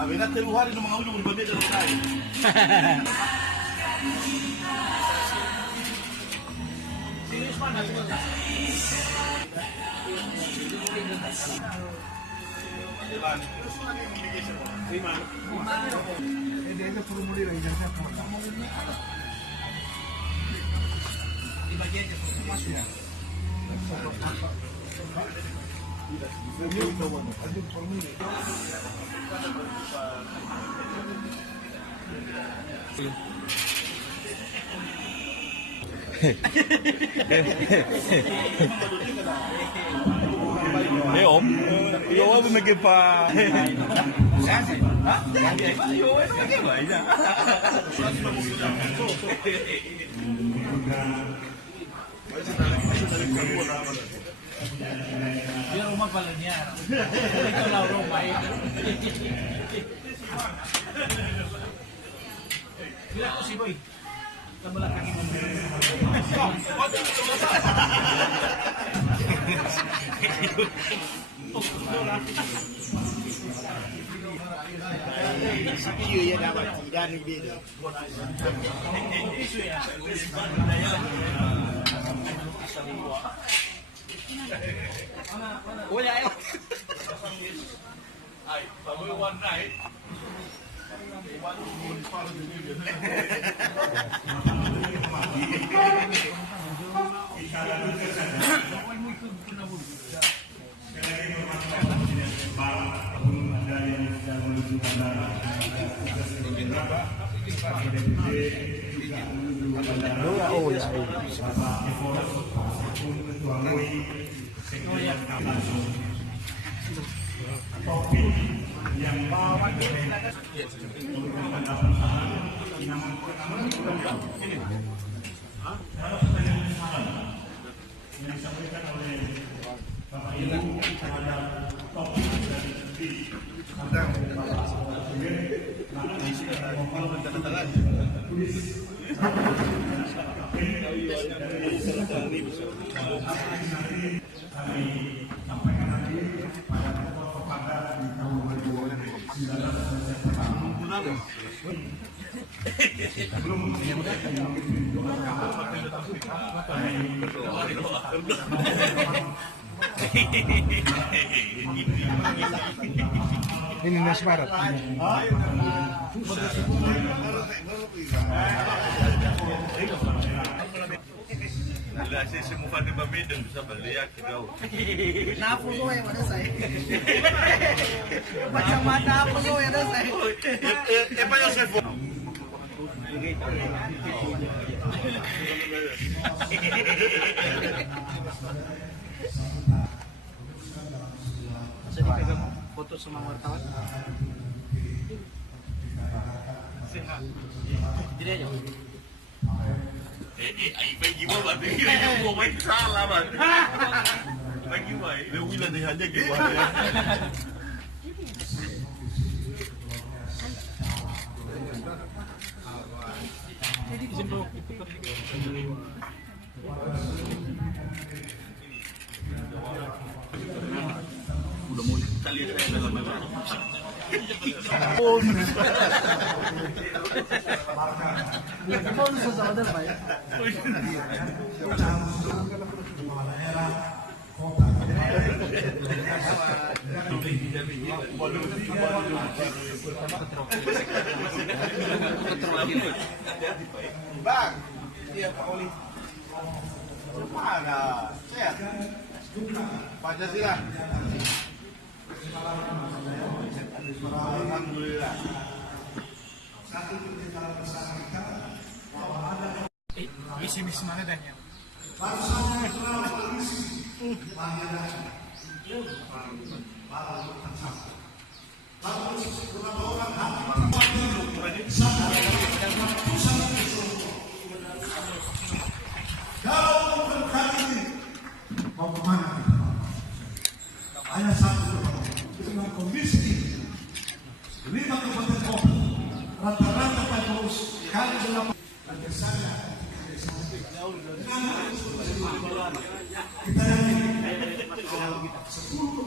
Amin at teluhan ng mga ulong berbeda dari lain. Serius mana? Om, yo apa mikir pa? Biar rumah palanya. Kalau rumah itu. Bila aku si boy. Kabelah kaki Iyo ya dapat tidak nih beda. Oh ya, ayo. Ay, pag one night. Ini nasi barat. Sisi mufani babida bisa beliak kau. Napo ko eh, mana saya? Macam mana apa ko ya saya? Apa yang saya buat? Jadi pegang foto sama wartawan. Tidak aja. Bagi apa? Mau main salah man. Bagi apa? Lewilan dia hanya gimana? Jadi jempol. Udah mau kali saya dalam Jempol sesuatu apa ya? Bang, iya Pak Oli. Mana? Sehat. Pancasila. Alhamdulillah. Misi mana dan ya? Kalau berkali ini mau kemana? Hanya satu dengan kondisi 5 kabupaten kota rata-rata Pak kali 8 dan biasanya kita yang 10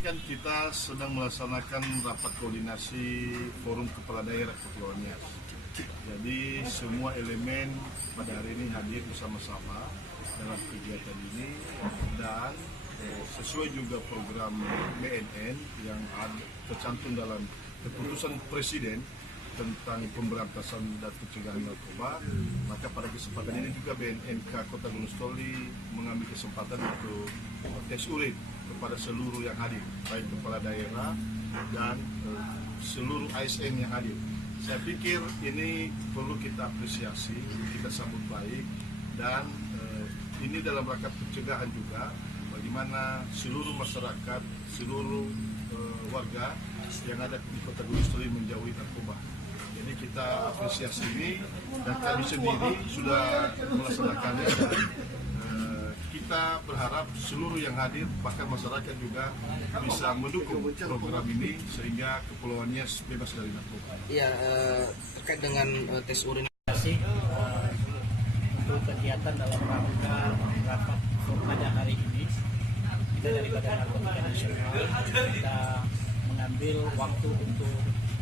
Kan kita sedang melaksanakan rapat koordinasi forum kepala daerah Kepulauan Nias. Jadi semua elemen pada hari ini hadir bersama-sama dalam kegiatan ini dan sesuai juga program BNN yang tercantum dalam keputusan Presiden tentang pemberantasan dan pencegahan narkoba, maka pada kesempatan ini juga BNNK Kota Gunung Stoli mengambil kesempatan untuk tes urin kepada seluruh yang hadir, baik kepala daerah dan seluruh ASN yang hadir. Saya pikir ini perlu kita apresiasi, kita sambut baik, dan ini dalam rangka pencegahan juga bagaimana seluruh masyarakat, seluruh warga yang ada di Kota Gunung Stoli menjauhi narkoba. Jadi kita apresiasi ini dan kami sendiri sudah melaksanakannya dan kita berharap seluruh yang hadir bahkan masyarakat juga bisa mendukung program ini sehingga Kepulauan Nias bebas dari narkoba. Iya, terkait dengan tes urin. Untuk kegiatan dalam rangka rapat pada hari ini, kita dari Badan Narkotika Nasional kita mengambil waktu untuk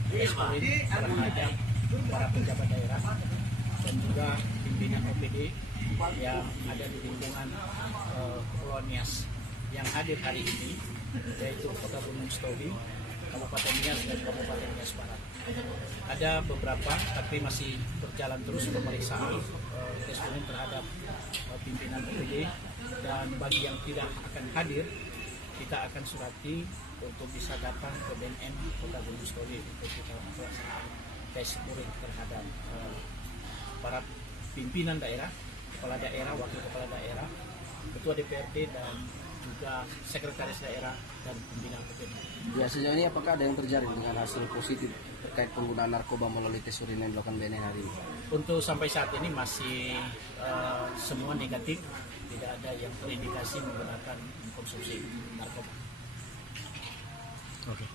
tes urin terhadap para pejabat daerah dan juga pimpinan OPD yang ada di lingkungan Kepulauan Nias yang hadir hari ini, yaitu Kota Gunung Stoli, Kabupaten Nias dan Kabupaten Nias Barat. Ada beberapa, tapi masih berjalan terus pemeriksaan tes urin terhadap pimpinan OPD, dan bagi yang tidak akan hadir, kita akan surati untuk bisa datang ke BNN Kota Gunung Stoli untuk kita melaksanakan tes urin terhadap para pimpinan daerah, kepala daerah, wakil kepala daerah, ketua DPRD dan juga sekretaris daerah dan pimpinan OPD. Ya, sejauh ini apakah ada yang terjaring dengan hasil positif terkait penggunaan narkoba melalui tes urin yang dilakukan BNN hari ini? Untuk sampai saat ini masih semua negatif, tidak ada yang terindikasi menggunakan konsumsi narkoba. Oke.